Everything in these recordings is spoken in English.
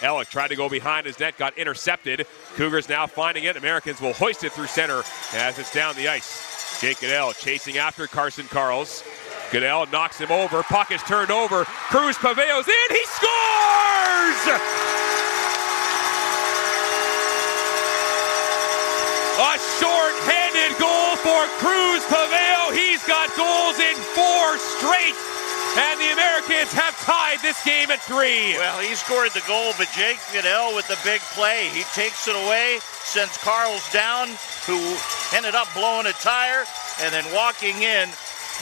Ellick tried to go behind his net, got intercepted. Cougars now finding it. Americans will hoist it through center as it's down the ice. Jake Goodell chasing after Carson Carls. Goodell knocks him over. Puck is turned over. Cruz Paveo's in. He scores! A short-handed goal for Cruz Paveo. He's got goals in 4 straight. And the Americans have tied this game at 3. Well, he scored the goal, but Jake Goodell with the big play. He takes it away, sends Carls down, who ended up blowing a tire, and then walking in,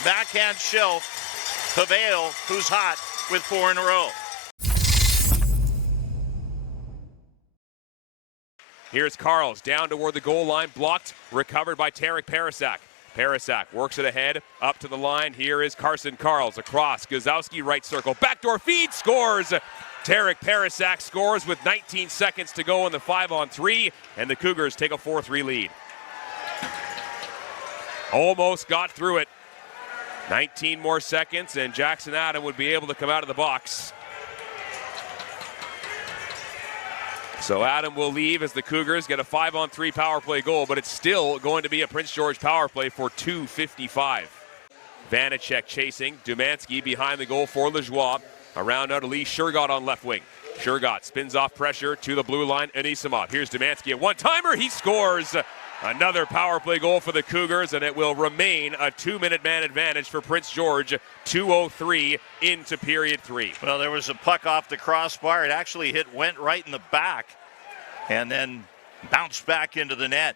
backhand shelf, Paveo, who's hot with 4 in a row. Here's Carls down toward the goal line, blocked, recovered by Tarek Parasak. Parasak works it ahead, up to the line. Here is Carson Carls across. Gazowski right circle, backdoor feed, scores. Tarek Parasak scores with 19 seconds to go in the 5-on-3, and the Cougars take a 4-3 lead. Almost got through it. 19 more seconds, and Jackson Adam would be able to come out of the box. So Adam will leave as the Cougars get a 5-on-3 power play goal, but it's still going to be a Prince George power play for 2:55. Vanacek chasing, Dumansky behind the goal for Lajoie. Around out to Lee Shergott on left wing. Shergott spins off pressure to the blue line, Anisimov. Here's Dumansky, a one-timer, he scores! Another power play goal for the Cougars, and it will remain a 2-minute man advantage for Prince George. 2:03 into period 3. Well, there was a puck off the crossbar. It actually went right in the back and then bounced back into the net.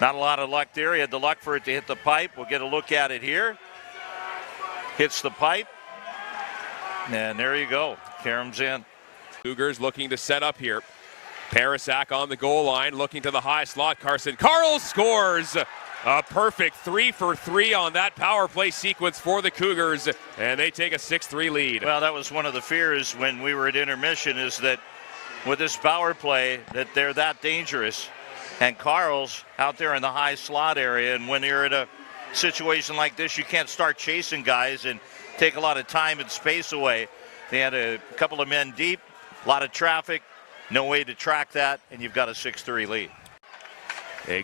Not a lot of luck there. He had the luck for it to hit the pipe. We'll get a look at it here. Hits the pipe. And there you go. Karam's in. Cougars looking to set up here. Parasak on the goal line, looking to the high slot. Carson Carls scores a perfect 3 for 3 on that power play sequence for the Cougars, and they take a 6-3 lead. Well, that was one of the fears when we were at intermission, is that with this power play, that they're that dangerous. And Carls out there in the high slot area, and when you're in a situation like this, you can't start chasing guys and take a lot of time and space away. They had a couple of men deep, a lot of traffic. No way to track that, and you've got a 6-3 lead.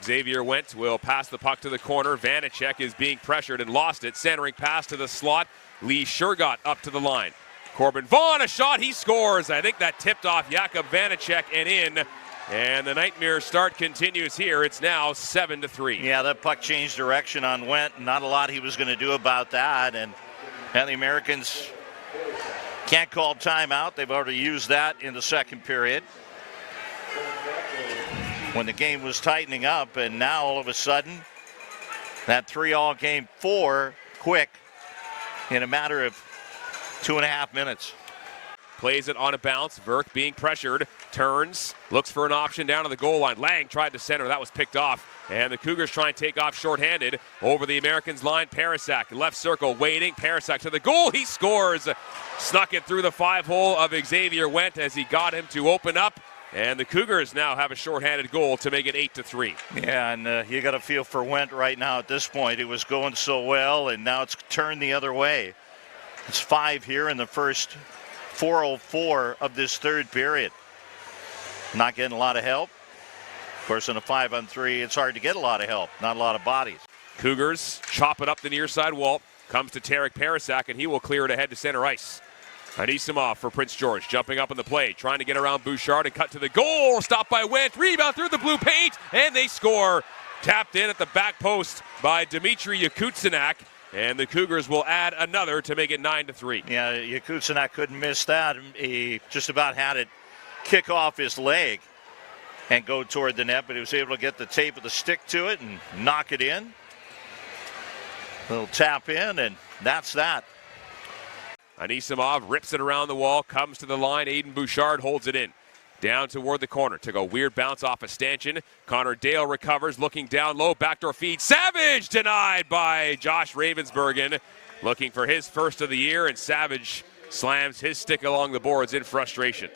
Xavier Wendt will pass the puck to the corner. Vanacek is being pressured and lost it. Centering pass to the slot. Lee Shergott up to the line. Corbin Vaughn, a shot, he scores. I think that tipped off Jakub Vanacek and in. And the nightmare start continues here. It's now 7-3. Yeah, that puck changed direction on Wendt. Not a lot he was going to do about that. And the Americans can't call timeout. They've already used that in the second period when the game was tightening up, and now all of a sudden that 3-all game 4 quick in a matter of 2.5 minutes. Plays it on a bounce. Verk being pressured, turns, looks for an option down to the goal line. Lang tried to center, that was picked off. And the Cougars try and take off shorthanded over the Americans line. Parasak, left circle, waiting. Parasak to the goal, he scores. Snuck it through the 5-hole of Xavier Wendt as he got him to open up. And the Cougars now have a shorthanded goal to make it 8-3. Yeah, and you got a feel for Wendt right now at this point. It was going so well, and now it's turned the other way. It's 5 here in the first 4:04 of this third period. Not getting a lot of help. Of course, in a 5-on-3, it's hard to get a lot of help. Not a lot of bodies. Cougars chop it up the near side wall. Comes to Tarek Parasak, and he will clear it ahead to center ice. Anisimov for Prince George, jumping up in the play, trying to get around Bouchard and cut to the goal. Stopped by Wendt, rebound through the blue paint, and they score. Tapped in at the back post by Dmitry Yakutsanak, and the Cougars will add another to make it 9-3. Yeah, Yakutsanak couldn't miss that. He just about had it kick off his leg and go toward the net, but he was able to get the tape of the stick to it and knock it in. Little tap in, and that's that. Anisimov rips it around the wall, comes to the line. Aiden Bouchard holds it in. Down toward the corner. Took a weird bounce off a stanchion. Connor Dale recovers, looking down low. Backdoor feed. Savage denied by Josh Ravensbergen. Looking for his first of the year, and Savage slams his stick along the boards in frustration.